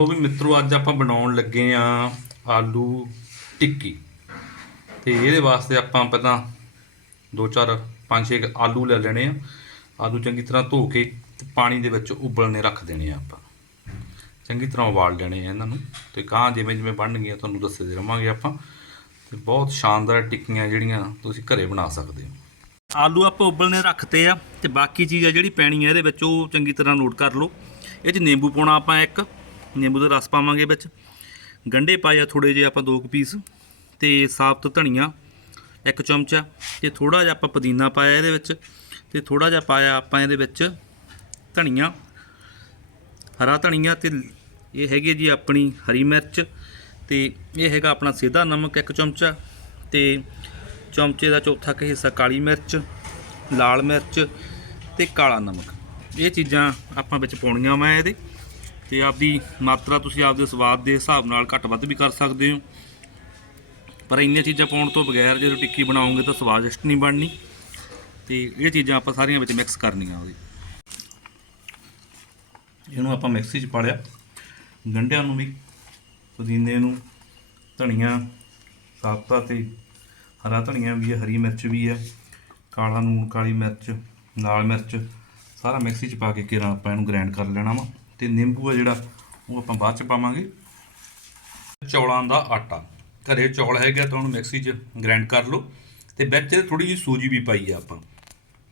ਉਹ ਵੀ ਮਿੱਤਰੋ, ਅੱਜ ਆਪਾਂ ਬਣਾਉਣ ਲੱਗੇ ਆ ਆਲੂ ਟਿੱਕੀ। ਤੇ ਇਹਦੇ ਵਾਸਤੇ ਆਪਾਂ ਪਹਿਲਾਂ ਦੋ ਚਾਰ, ਪੰਜ ਛੇ ਕੁ ਆਲੂ ਲੈ ਲੈਣੇ ਆ। ਆਲੂ ਚੰਗੀ ਤਰ੍ਹਾਂ ਧੋ ਕੇ ਤੇ ਪਾਣੀ ਦੇ ਵਿੱਚ ਉਬਲਣੇ ਰੱਖ ਦੇਣੇ ਆ ਆਪਾਂ। ਚੰਗੀ ਤਰ੍ਹਾਂ ਉਬਾਲ ਲੈਣੇ ਆ ਇਹਨਾਂ ਨੂੰ। ਤੇ ਕਾਂ ਜਿਵੇਂ ਜਿਵੇਂ ਬਣਨਗੀਆਂ, ਤੁਹਾਨੂੰ ਦੱਸਦੇ ਰਵਾਂਗੇ ਆਪਾਂ। ਤੇ ਬਹੁਤ ਸ਼ਾਨਦਾਰ ਟਿੱਕੀਆਂ ਜਿਹੜੀਆਂ ਤੁਸੀਂ ਘਰੇ ਬਣਾ ਸਕਦੇ ਹੋ। ਆਲੂ ਆਪਾਂ ਉਬਲਣੇ ਰੱਖਤੇ ਆ ਤੇ ਬਾਕੀ ਚੀਜ਼ ਆ ਜਿਹੜੀ ਪੈਣੀ ਆ, ਇਹਦੇ ਵਿੱਚ ਉਹ ਚੰਗੀ ਤਰ੍ਹਾਂ ਨੋਟ ਕਰ ਲਓ। ਇਹ 'ਚ ਨਿੰਬੂ ਪਾਉਣਾ ਆਪਾਂ ਇੱਕ। ਨਿੰਬੂ ਦਾ ਰਸ ਪਾਵਾਂਗੇ ਵਿੱਚ। ਗੰਢੇ ਪਾਏ ਆ ਥੋੜੇ ਜਿਹੇ ਆਪਾਂ ਦੋ ਕੁ ਪੀਸ ਤੇ ਸਾਬਤ ਧਨੀਆ ਇੱਕ ਚਮਚਾ ਤੇ ਥੋੜਾ ਜਿਹਾ ਆਪਾਂ ਪੁਦੀਨਾ ਪਾਇਆ ਇਹਦੇ ਵਿੱਚ ਤੇ ਥੋੜਾ ਜਿਹਾ ਪਾਇਆ ਆਪਾਂ ਇਹਦੇ ਵਿੱਚ ਧਨੀਆ, ਹਰਾ ਧਨੀਆ ਤੇ ਇਹ ਹੈਗੀ ਜੀ ਆਪਣੀ ਹਰੀ ਮਿਰਚ ਤੇ ਇਹ ਹੈਗਾ ਆਪਣਾ ਸਿੱਧਾ ਨਮਕ ਇੱਕ ਚਮਚਾ ਤੇ ਚਮਚੇ ਦਾ ਚੌਥਾ ਕੁ ਹਿੱਸਾ ਕਾਲੀ ਮਿਰਚ, ਲਾਲ ਮਿਰਚ ਤੇ ਕਾਲਾ ਨਮਕ। ਇਹ ਚੀਜ਼ਾਂ ਆਪਾਂ ਵਿੱਚ ਪਾਉਣੀਆਂ ਮੈਂ ਇਹਦੇ। ਤੇ ਆਪਦੀ ਮਾਤਰਾ ਤੁਸੀਂ ਆਪਦੇ ਸਵਾਦ ਦੇ ਹਿਸਾਬ ਨਾਲ ਘੱਟ ਵੱਧ ਵੀ ਕਰ ਸਕਦੇ ਹੋ। ਪਰ ਇੰਨੀਆਂ ਚੀਜ਼ਾਂ ਪਾਉਣ ਤੋਂ ਬਗੈਰ ਜਦੋਂ ਟਿੱਕੀ ਬਣਾਉਂਗੇ ਤਾਂ ਸਵਾਦਿਸ਼ਟ ਨਹੀਂ ਬਣਨੀ। ਤੇ ਇਹ ਚੀਜ਼ਾਂ ਆਪਾਂ ਸਾਰੀਆਂ ਵਿੱਚ ਮਿਕਸ ਕਰਨੀਆਂ ਉਹਦੀ। ਇਹਨੂੰ ਆਪਾਂ ਮਿਕਸੀ 'ਚ ਪਾ ਲਿਆ। ਗੰਢਿਆਂ ਨੂੰ ਵੀ, ਪੁਦੀਨੇ ਨੂੰ, ਧਨੀਆ, ਸਾਬਤਾ ਤੇ ਹਰਾ ਧਨੀਆ ਵੀ ਹੈ, ਹਰੀ ਮਿਰਚ ਵੀ ਹੈ, ਕਾਲਾ ਨੂਣ, ਕਾਲੀ ਮਿਰਚ ਨਾਲ ਮਿਰਚ, ਸਾਰਾ ਮਿਕਸੀ 'ਚ ਪਾ ਕੇ ਕਿਰਾਂ ਆਪਾਂ ਇਹਨੂੰ ਗ੍ਰਾਈਂਡ ਕਰ ਲੈਣਾ ਵਾ। ਤੇ ਨਿੰਬੂ ਆ ਜਿਹੜਾ, ਉਹ ਆਪਾਂ ਬਾਅਦ 'ਚ ਪਾਵਾਂਗੇ। ਚੌਲਾਂ ਦਾ ਆਟਾ। ਘਰੇ ਚੌਲ ਹੈਗਾ ਤਾਂ ਉਹਨੂੰ ਮਿਕਸੀ 'ਚ ਗ੍ਰਾਈਂਡ ਕਰ ਲਓ। ਤੇ ਵਿੱਚ ਥੋੜੀ ਜਿਹੀ ਸੂਜੀ ਵੀ ਪਾਈ ਆ ਆਪਾਂ।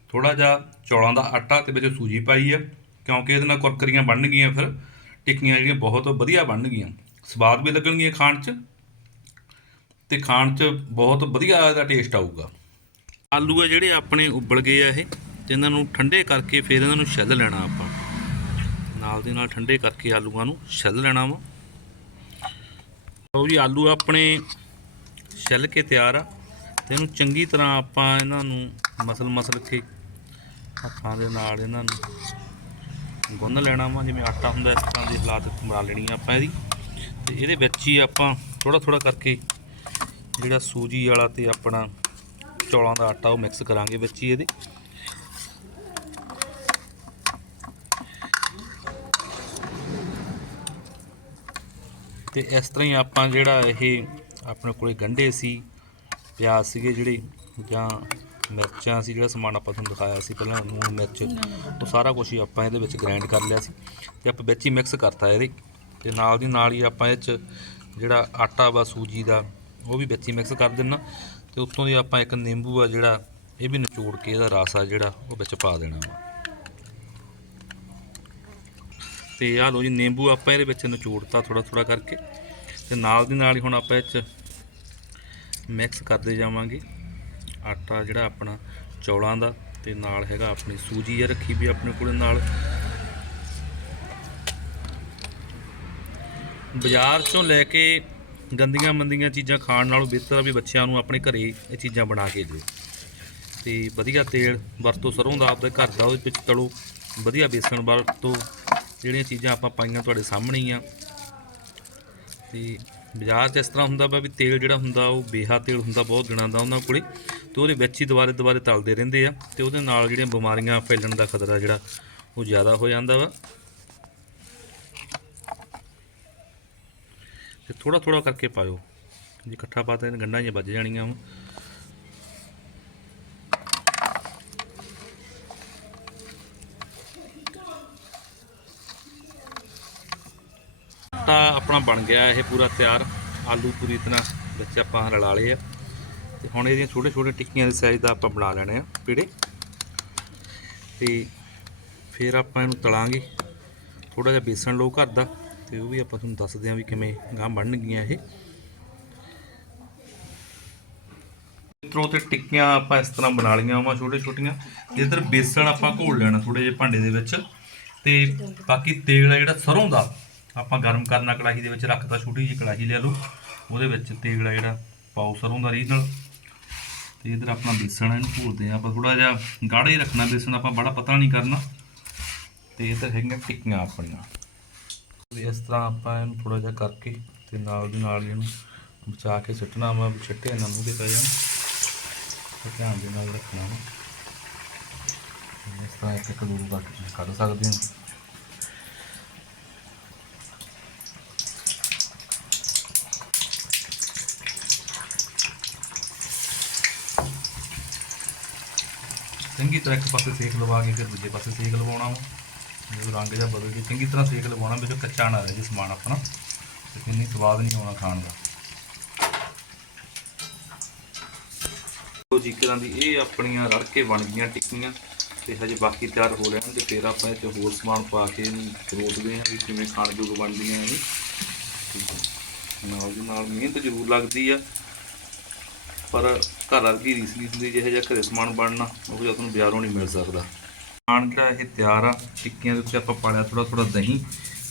ਥੋੜਾ ਜਿਹਾ ਚੌਲਾਂ ਦਾ ਆਟਾ ਤੇ ਵਿੱਚ ਸੂਜੀ ਪਾਈ ਆ, ਕਿਉਂਕਿ ਇਹਦੇ ਨਾਲ ਕੁਰਕਰੀਆਂ ਬਣਨਗੀਆਂ ਫਿਰ। ਟਿੱਕੀਆਂ ਜਿਹੜੀਆਂ ਬਹੁਤ ਵਧੀਆ ਬਣਨਗੀਆਂ। ਸਵਾਦ ਵੀ ਲੱਗਣਗੀਆਂ ਖਾਣ 'ਚ। ਤੇ ਖਾਣ 'ਚ ਬਹੁਤ ਵਧੀਆ ਇਹਦਾ ਟੇਸਟ ਆਊਗਾ। ਆਲੂ ਆ ਜਿਹੜੇ ਆਪਣੇ ਉਬਲ ਗਏ ਆ ਇਹ, ਤੇ ਇਹਨਾਂ ਨੂੰ ਠੰਡੇ ਕਰਕੇ ਫਿਰ ਇਹਨਾਂ ਨੂੰ ਛਿੱਲ ਲੈਣਾ ਆਪਾਂ। ਨਾਲ ਦੇ ਨਾਲ ਠੰਡੇ ਕਰਕੇ ਆਲੂਆਂ ਨੂੰ ਛਿੱਲ ਲੈਣਾ ਵਾ। ਲਓ ਜੀ, ਆਲੂ ਆਪਣੇ ਛਿੱਲ ਕੇ ਤਿਆਰ ਆ। ਤੇ ਇਹਨੂੰ ਚੰਗੀ ਤਰ੍ਹਾਂ ਆਪਾਂ ਇਹਨਾਂ ਨੂੰ ਮਸਲ ਮਸਲ ਕੇ ਹੱਥਾਂ ਦੇ ਨਾਲ ਇਹਨਾਂ ਨੂੰ ਗੁੰਨ ਲੈਣਾ ਵਾ। ਜਿਵੇਂ ਆਟਾ ਹੁੰਦਾ, ਇਸ ਤਰ੍ਹਾਂ ਦੀ ਹਾਲਾਤ ਬਣਾ ਲੈਣੀ ਆ ਆਪਾਂ ਇਹਦੀ। ਤੇ ਇਹਦੇ ਵਿੱਚ ਹੀ ਆਪਾਂ ਥੋੜਾ ਥੋੜਾ ਕਰਕੇ ਜਿਹੜਾ ਸੂਜੀ ਵਾਲਾ ਤੇ ਆਪਣਾ ਚੌਲਾਂ ਦਾ ਆਟਾ ਉਹ ਮਿਕਸ ਕਰਾਂਗੇ ਵਿੱਚ ਹੀ ਇਹਦੇ। ਤੇ ਇਸ ਤਰ੍ਹਾਂ ਹੀ ਆਪਾਂ ਜਿਹੜਾ ਇਹ ਆਪਣੇ ਕੋਲੇ ਗੰਢੇ ਸੀ, ਪਿਆਜ਼ ਸੀਗੇ ਜਿਹੜੇ, ਜਾਂ ਮਿਰਚਾਂ ਸੀ, ਜਿਹੜਾ ਸਮਾਨ ਆਪਾਂ ਤੁਹਾਨੂੰ ਦਿਖਾਇਆ ਸੀ ਪਹਿਲਾਂ, ਲੂਣ, ਮਿਰਚ, ਉਹ ਸਾਰਾ ਕੁਝ ਹੀ ਆਪਾਂ ਇਹਦੇ ਵਿੱਚ ਗ੍ਰਾਈਂਡ ਕਰ ਲਿਆ ਸੀ ਤੇ ਆਪਾਂ ਵਿੱਚ ਹੀ ਮਿਕਸ ਕਰਤਾ ਇਹਦੇ। ਤੇ ਨਾਲ ਦੀ ਨਾਲ ਹੀ ਆਪਾਂ ਇਹ 'ਚ ਜਿਹੜਾ ਆਟਾ ਵਾ, ਸੂਜੀ ਦਾ, ਉਹ ਵੀ ਵਿੱਚ ਹੀ ਮਿਕਸ ਕਰ ਦੇਣਾ। ਤੇ ਉੱਤੋਂ ਦੀ ਆਪਾਂ ਇੱਕ ਨਿੰਬੂ ਆ ਜਿਹੜਾ, ਇਹ ਵੀ ਨਿਚੋੜ ਕੇ ਇਹਦਾ ਰਸ ਆ ਜਿਹੜਾ, ਉਹ ਵਿੱਚ ਪਾ ਦੇਣਾ ਵਾ। ਤੇ ਆਹ ਲੋ ਜੀ, ਨਿੰਬੂ ਆਪਾਂ ਇਹਦੇ ਵਿੱਚ ਨਿਚੋੜਤਾ ਥੋੜਾ ਥੋੜਾ ਕਰਕੇ ਤੇ ਨਾਲ ਦੀ ਨਾਲ ਹੀ ਹੁਣ ਆਪਾਂ ਇਹ 'ਚ ਮਿਕਸ ਕਰਦੇ ਜਾਵਾਂਗੇ। ਆਟਾ ਜਿਹੜਾ ਆਪਣਾ ਚੌਲਾਂ ਦਾ ਤੇ ਨਾਲ ਹੈਗਾ ਆਪਣੀ ਸੂਜੀ ਆ ਰੱਖੀ ਵੀ ਆਪਣੇ ਕੋਲੇ ਨਾਲ। ਬਾਜ਼ਾਰ ਚੋਂ ਲੈ ਕੇ ਗੰਦੀਆਂ ਮੰਦੀਆਂ ਚੀਜ਼ਾਂ ਖਾਣ ਨਾਲੋਂ ਬਿਹਤਰ ਆ ਵੀ ਬੱਚਿਆਂ ਨੂੰ ਆਪਣੇ ਘਰੇ ਇਹ ਚੀਜ਼ਾਂ ਬਣਾ ਕੇ ਦਿਓ। ਤੇ ਵਧੀਆ ਤੇਲ ਵਰਤੋ ਸਰੋਂ ਦਾ ਆਪਦੇ ਘਰ ਦਾ ਉਹਦੇ ਵਿੱਚ ਤਲੋ, ਵਧੀਆ ਬੇਸਣ ਵਰਤੋ ਜਿਹੜੀਆਂ ਚੀਜ਼ਾਂ ਆਪਾਂ ਪਾਈਆਂ ਤੁਹਾਡੇ ਸਾਹਮਣੇ ਹੀ ਆ। ਤੇ ਬਾਜ਼ਾਰ 'ਚ ਇਸ ਤਰ੍ਹਾਂ ਹੁੰਦਾ ਵਾ ਵੀ ਤੇਲ ਜਿਹੜਾ ਹੁੰਦਾ ਉਹ ਬੇਹਾ ਤੇਲ ਹੁੰਦਾ ਬਹੁਤ ਦਿਨਾਂ ਦਾ ਉਹਨਾਂ ਕੋਲੇ, ਤੇ ਉਹਦੇ ਵਿੱਚ ਹੀ ਦੁਬਾਰੇ ਦੁਬਾਰੇ ਤਲਦੇ ਰਹਿੰਦੇ ਆ ਤੇ ਉਹਦੇ ਨਾਲ ਜਿਹੜੀਆਂ ਬਿਮਾਰੀਆਂ ਫੈਲਣ ਦਾ ਖਤਰਾ ਜਿਹੜਾ ਉਹ ਜ਼ਿਆਦਾ ਹੋ ਜਾਂਦਾ ਵਾ। ਤੇ ਥੋੜਾ ਥੋੜਾ ਕਰਕੇ ਪਾਇਓ। ਜੇ ਇਕੱਠਾ ਪਾਤਾ ਇਹਨਾਂ ਗੰਢਾਂ ਜਿਹੀਆਂ ਵੱਜ ਜਾਣੀਆਂ ਵਾ ਆਟਾ ਆਪਣਾ ਬਣ ਗਿਆ ਇਹ ਪੂਰਾ ਤਿਆਰ, ਆਲੂ ਪੂਰੀ ਤਰ੍ਹਾਂ ਵਿੱਚ ਆਪਾਂ ਰਲਾ ਲਏ ਆ। ਤੇ ਹੁਣ ਇਹਦੀਆਂ ਛੋਟੇ ਛੋਟੇ ਟਿੱਕੀਆਂ ਦੇ ਸਾਈਜ਼ ਦਾ ਆਪਾਂ ਬਣਾ ਲੈਣੇ ਆ ਪੇੜੇ। ਤੇ ਫਿਰ ਆਪਾਂ ਇਹਨੂੰ ਤਲਾਂਗੇ। ਥੋੜਾ ਜਿਹਾ ਬੇਸਣ ਲਓ ਘਰ ਦਾ, ਤੇ ਉਹ ਵੀ ਆਪਾਂ ਤੁਹਾਨੂੰ ਦੱਸਦੇ ਆ ਵੀ ਕਿਵੇਂ ਗਾਂ ਬਣਨਗੀਆਂ ਇਹ। ਮਿੱਤਰੋ, ਤੇ ਟਿੱਕੀਆਂ ਆਪਾਂ ਇਸ ਤਰ੍ਹਾਂ ਬਣਾ ਲਈਆਂ ਵਾ ਛੋਟੇ ਛੋਟੀਆਂ। ਤੇ ਬੇਸਣ ਆਪਾਂ ਘੋਲ ਲੈਣਾ ਥੋੜੇ ਜਿਹੇ ਭਾਂਡੇ ਦੇ ਵਿੱਚ। ਤੇ ਬਾਕੀ ਤੇਲ ਆ ਜਿਹੜਾ ਸਰੋਂ ਦਾ ਆਪਾਂ ਗਰਮ ਕਰਨਾ ਕੜਾਹੀ ਦੇ ਵਿੱਚ ਰੱਖਤਾ ਛੋਟੀ ਜਿਹੀ ਕੜਾਹੀ ਲੈ ਲਓ। ਉਹਦੇ ਵਿੱਚ ਤੇਲ ਆ ਜਿਹੜਾ, ਪਾਓ ਸਰੋਂ ਦਾ ਰੀਝ ਨਾਲ। ਤੇ ਇਧਰ ਆਪਣਾ ਬੇਸਣ ਇਹਨੂੰ ਘੋਲਦੇ ਆ ਆਪਾਂ। ਥੋੜਾ ਜਿਹਾ ਗਾੜਾ ਹੀ ਰੱਖਣਾ ਬੇਸਣ, ਆਪਾਂ ਬੜਾ ਪਤਲਾ ਨਹੀਂ ਕਰਨਾ। ਤੇ ਇਧਰ ਹੈਗੀਆਂ ਟਿੱਕੀਆਂ ਆਪਣੀਆਂ। ਇਸ ਤਰ੍ਹਾਂ ਆਪਾਂ ਇਹਨੂੰ ਥੋੜਾ ਜਿਹਾ ਕਰਕੇ ਤੇ ਨਾਲ ਦੀ ਨਾਲ ਹੀ ਇਹਨੂੰ ਬਚਾ ਕੇ ਸਿੱਟਣਾ ਵਾ ਵੀ ਛਿੱਟੇ ਨਾ ਮੂੰਹ ਤੇ ਪੈ ਜਾਣ। ਤੇ ਧਿਆਨ ਦੇ ਨਾਲ ਰੱਖਣਾ ਵਾ। ਇਸ ਤਰ੍ਹਾਂ ਇੱਕ ਇੱਕ ਦੂਰ ਕੱਟ ਸਕਦੇ ਹਾਂ। ਚੰਗੀ ਤਰ੍ਹਾਂ ਇੱਕ ਪਾਸੇ ਸੇਕ ਲਵਾ ਕੇ ਫਿਰ ਦੂਜੇ ਪਾਸੇ ਸੇਕ ਲਵਾਉਣਾ ਵਾ। ਜਦੋਂ ਰੰਗ ਜਿਹਾ ਬਦਲ ਕੇ ਚੰਗੀ ਤਰ੍ਹਾਂ ਸੇਕ ਲਵਾਉਣਾ ਵੀ ਕੱਚਾ ਨਾ ਰਹੇ ਜੀ ਸਮਾਨ ਆਪਣਾ। ਤੇ ਕਿੰਨੀ ਸਵਾਦ ਨਹੀਂ ਆਉਣਾ ਖਾਣ ਦਾ। ਲੋ ਜੀ ਕਿਰਾਂ ਦੀ ਇਹ ਆਪਣੀਆਂ ਰੜ ਕੇ ਬਣ ਗਈਆਂ ਟਿੱਕੀਆਂ, ਤੇ ਹਜੇ ਬਾਕੀ ਤਿਆਰ ਹੋ ਲੈਣ ਤੇ ਫਿਰ ਆਪਾਂ ਇਹ 'ਚ ਹੋਰ ਸਮਾਨ ਪਾ ਕੇ ਇਹਨੂੰ ਪਰੋਸਦੇ ਹਾਂ ਵੀ ਕਿਵੇਂ ਖਾਣ ਯੋਗ ਬਣਦੀਆਂ ਇਹ। ਨਾਲ ਦੀ ਨਾਲ ਮਿਹਨਤ ਜ਼ਰੂਰ ਲੱਗਦੀ ਆ। ਪਰ ਘਰ ਵਰਗੀ ਰੀਸ ਨਹੀਂ ਹੁੰਦੀ ਜਿਹੋ ਜਿਹਾ ਘਰੇ ਸਮਾਨ ਬਣਨਾ, ਉਹ ਜਿਹਾ ਤੁਹਾਨੂੰ ਬਾਜ਼ਾਰੋਂ ਨਹੀਂ ਮਿਲ ਸਕਦਾ। ਸਮਾਨ ਜਿਹੜਾ ਇਹ ਤਿਆਰ ਆ, ਟਿੱਕੀਆਂ ਦੇ ਵਿੱਚ ਆਪਾਂ ਪਾਲਿਆ ਥੋੜਾ ਥੋੜਾ ਦਹੀਂ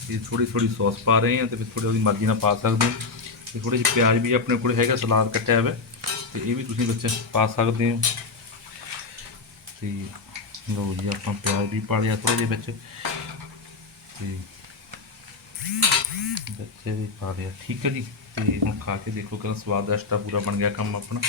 ਤੇ ਥੋੜੀ ਥੋੜੀ ਸੌਸ ਪਾ ਰਹੇ ਹਾਂ ਤੇ ਫਿਰ ਥੋੜੀ ਉਹਦੀ ਮਰਜ਼ੀ ਨਾਲ ਪਾ ਸਕਦੇ ਹੋ। ਤੇ ਥੋੜੇ ਜਿਹੇ ਪਿਆਜ਼ ਵੀ ਆਪਣੇ ਕੋਲ ਹੈਗਾ, ਸਲਾਦ ਕੱਟਿਆ ਹੋਇਆ, ਤੇ ਇਹ ਵੀ ਤੁਸੀਂ ਵਿੱਚ ਪਾ ਸਕਦੇ ਹੋ। ਤੇ ਲਓ ਜੀ, ਆਪਾਂ ਪਿਆਜ਼ ਵੀ ਪਾ ਲਿਆ ਥੋੜੇ ਜਿਹੇ ਵਿੱਚ, ਤੇ ਬੱਚੇ ਵੀ ਪਾ ਲਿਆ ਠੀਕ ਹੈ ਜੀ, ਤੇ ਹੁਣ ਖਾ ਕੇ ਦੇਖੋ ਕਿੰਨਾ ਸਵਾਦਿਸ਼ਟ ਆ ਪੂਰਾ ਬਣ ਗਿਆ ਕੰਮ ਆਪਣਾ।